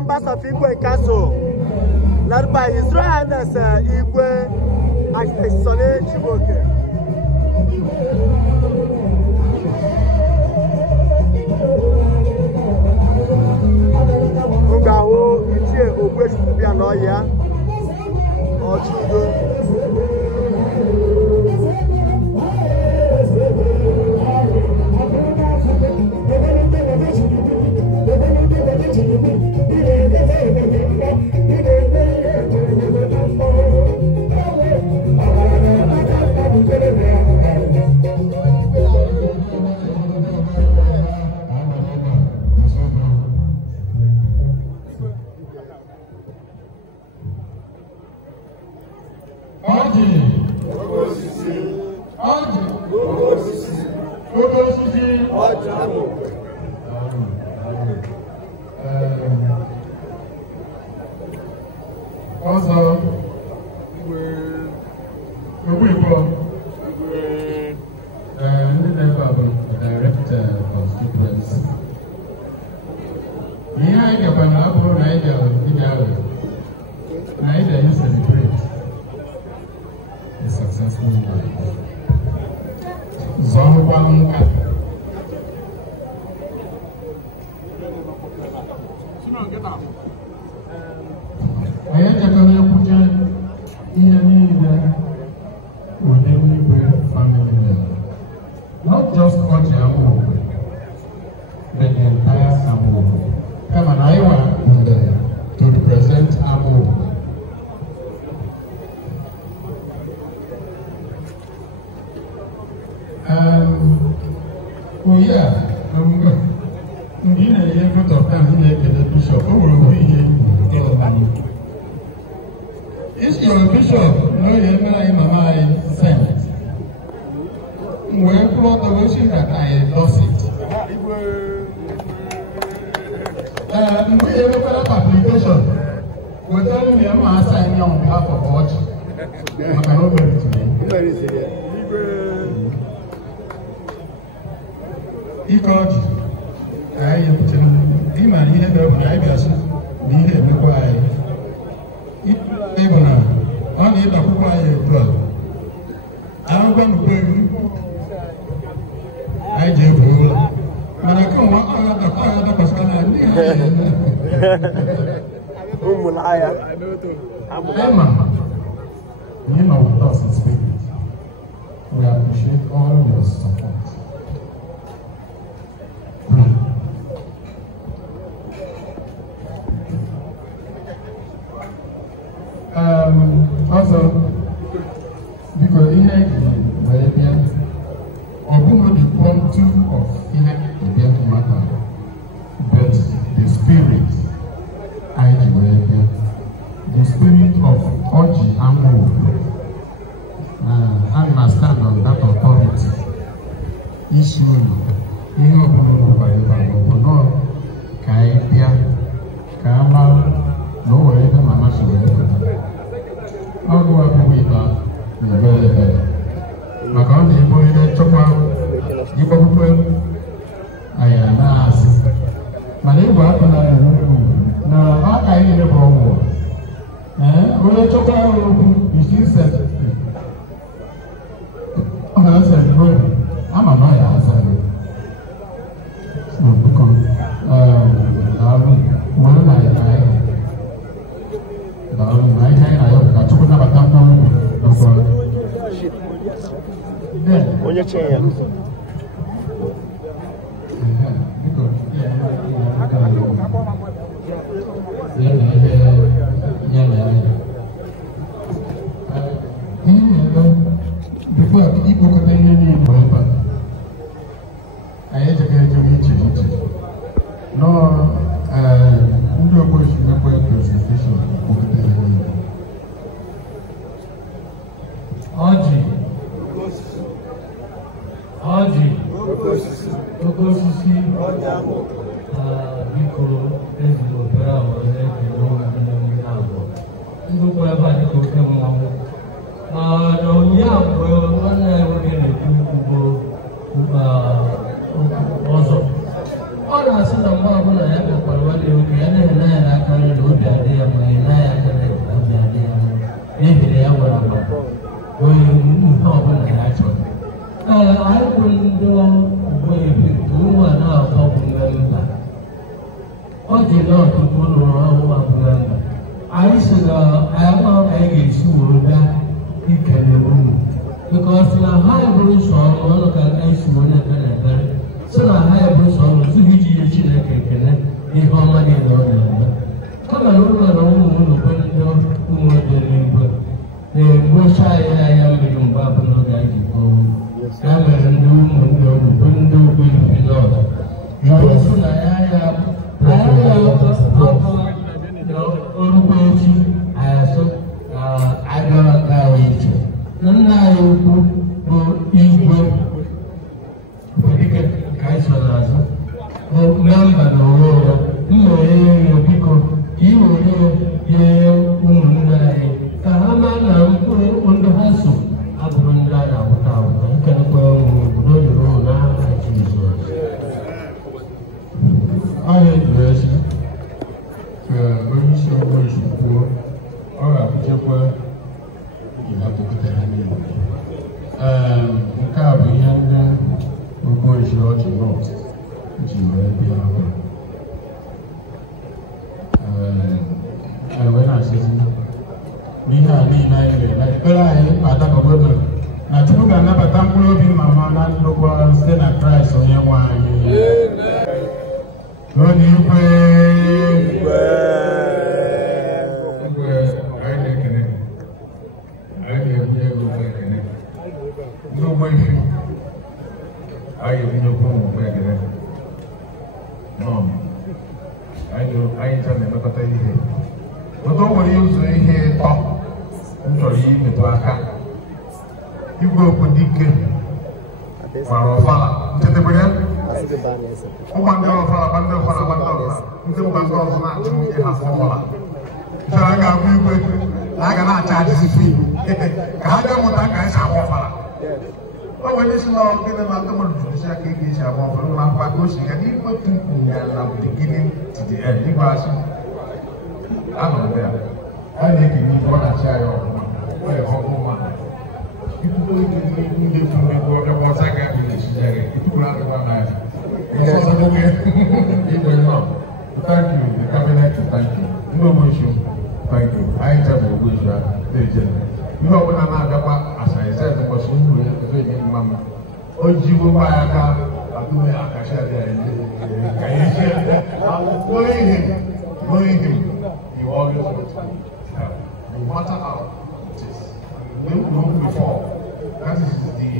members of Igwe Council, led by His Royal Highness Igwe Sone Chiboke. Ngaho Ichie Ogwe Bianoya Ochudo. Not just Oji Amu, but the entire Amu. Come on, I want to represent Amu. Oh yeah, in a year of time, the bishop, is your bishop, no, you sent. When plot the wishing that I lost it. We have a application. We're telling me I'm signing on behalf of Watch. I cannot bear it today. He called I am telling him and he had a private. He had a quiet. Even on the quiet blood. I'm going to bring. I do. When I come out the car, the person I know too. Emma, you know with us in spirit. We appreciate all your support. Also, because in the prompting of matter, but the spirit, the spirit of Oji Amu, understand on that authority. Issue, you know, no, Kaipia, Kama, no, whatever Mama should. I'll go up with that. My country, boy, that chopper. You I am asked. My neighbor, now I need a problem. When I talk about you still said, I'm not saying, I'm a lawyer. So, because, when I took another on your chair. Before people could I had to get to meet you. No, presentation. Also, all I said about what I have ihe ọbụla ya chọrọ. Anyị bụ ndị Ogbuefi ụmụ a na-atọ bụ memba. Ọ dị n'ọtụtụ ụlọ ọrụ bụ memba. Anyị si na anyị ga-esi were gaa ikele unu. Because na ha eburu sọ ọrụ ọnụ ka anyị si were ekele ekele. So na ha eburu sọ ọrụ tupu iji nye Chineke ekele ihe ọma niile ọ na-eme. Kama na ụlọ na ụmụ unu bụ ndị ụmụ dị n'igwe na-egbocha anyị anya mmiri mgbe abụla oge anyị ji kpọọ unu. Ya mere ndị ụmụ ndị ọrụ bụ ndị Ogbuefi North. Ọrụ na ya orukwa echi ayasụ agara ka anyị iche. Nna anyị ukwu bụ igwe dike ka anyị so n'azụ bụ memba na onwe ya. Mmere ya biko ka ị were nye ụmụnne anyị ka ha maa na mkpụrụ ndị ha so abụrụ ndị a na-ahụta ahụta. Nkelekwa ụmụ obodo dịrị ụlọ n'aha Jizọs. Anyị jụrụ esi ka onye isi Ogbuefi kwuo ọ ga-abụchekwa ịhapụta ha niile. Nke a bụ ihe ndị Ogbuefi North ji wee bịa ahụ. Wee na-asịzi n'ihe a niile anyị ga-eme ekpere anyị adabagwe mere na Chukwu ga-anabata mkpụrụ obi mama na ndokwa site na Kraịst onye nwe anyị. N'eluigwe anyị na-ekele anyị na-ebunye ego ekele ndị Ogbuefi anyị ebunyekwa ụmụ ekele anyị ncha na-emekọta ihe ọtọ nwere ụzọ ihe ịtọ m chọrọ imetụ aka. Igwe Okwudike gbara ọfala nchetekwere ya ụmụ ndị ọfala ndị ọfala ndị mba ndị ọzọ na-achụ ihe ha ọfala chọrọ a ga-abụ igwe na a ga na-acha ajịzi fii ka ha bịa mụta ka esi agba ọfala. O nwere isi na ọgịnị na ndị mmadụ jụrụ isi aka ị ga-esi agba ọfala na mkpa ka o si ga n'ikpotu ya na beginning to the end. Igwe asị ahụrụ ya a na-ekiri ife ọ na-achị anyị ọfụma ọ ya ọfụma ikwuo ike ndị kwuru ọbịa ọsa ga dị n'echijere ikwuru adịkwa n'anya igwe nọ. Thank you the cabinet, thank you ndị Ogbuefi, thank you anyị chebe Ogbuefi a na-eje ihe ọbụla na-abịakwa asaịsị ụbọchị ndụ ya efe mma mma o jiwo gba ya aka atụme akacha dị ka ya eji knowing him you always want to help no matter how it is. We've known before that is the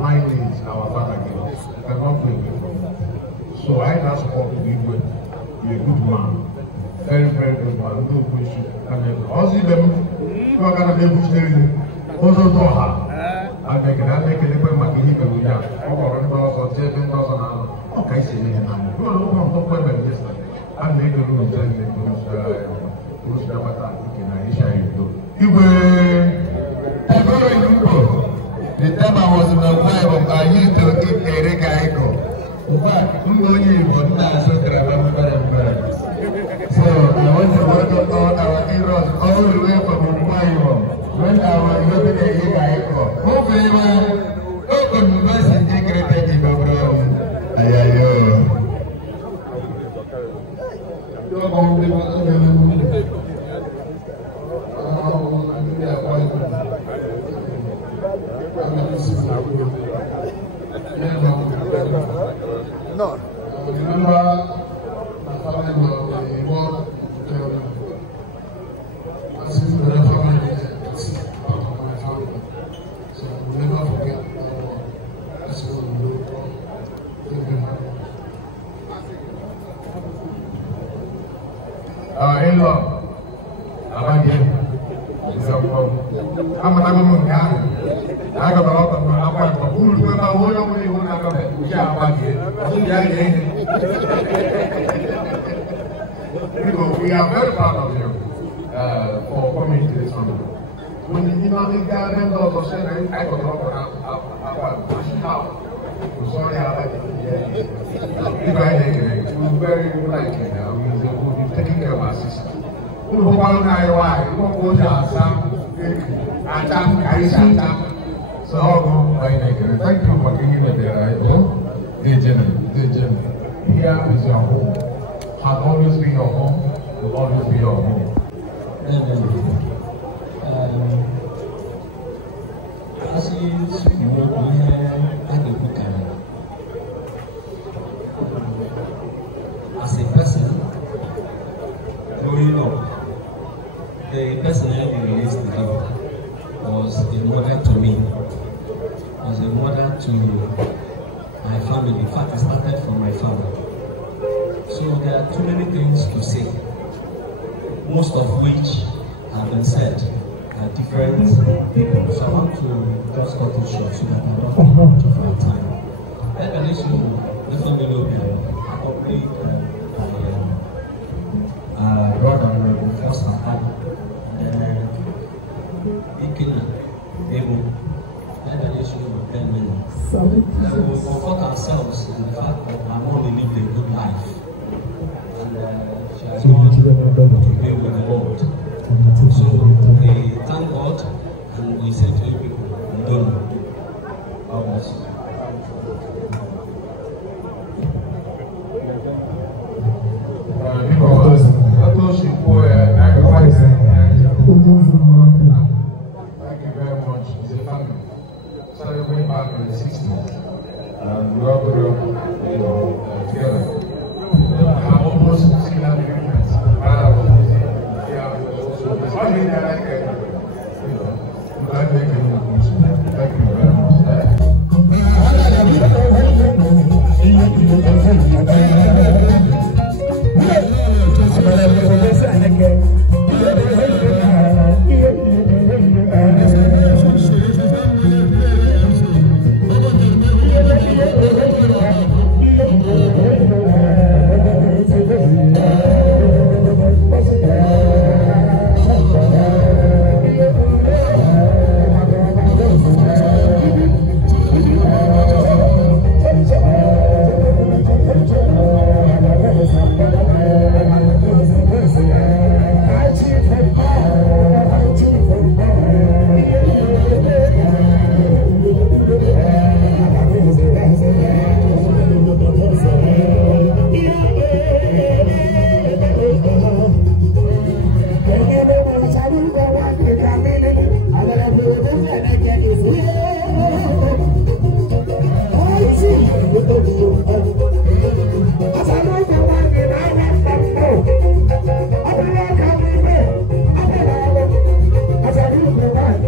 lineage our father gave us. You cannot go away from that. So I now support Igwe. You're a good man, very good man. No question. And also them you are gonna be able to tell you also to her. I make it when my kid will be out. Or $7,000 okay, see me now. You are looking for women yesterday. I make a room tell me who's the matter. Igwe. The time I was in the Bible, I used to eat Erika Echo. In fact, who know you would not so So I want to welcome all our heroes all the way from Bible. When I was looking at Erika Echo, hopefully, open the message secret in the world. Ayayo. No. Remember my family of the world since the family is part of my family. So we'll never forget that's what we do. In-law, I like him. I'm a guy. I got a lot of my who remember who only who I got we are very proud of you for coming to this family. When you know these guys members saying I got a lot of how. Sorry, I like it. We're very like it now. We've taken care of our sister. Who don't know why? We won't go to our son. So thank you for taking it there. Here is your home. Has always been your home. Will always be your home. As a person, growing up, the person I released to him was a mother to me, was a mother to my family. In fact, it started from my family. So there are too many things to say, most of which have been said by different people. So I want to just cut it short so that I don't take much of our time. Then the family will be accompanied by brother Honorable First Sahara, and then Ikina, Ebo. Then the nation will 10 minutes. And we comfort ourselves in the fact that my mom lived a good life. And she has gone to be with the Lord. So we thank God and we say to you people, we don't know. God bless you. Thank you very much. It's a family. Celebrating back in the 60s. And we all grew up together. I almost seen that difference. It's only that I can.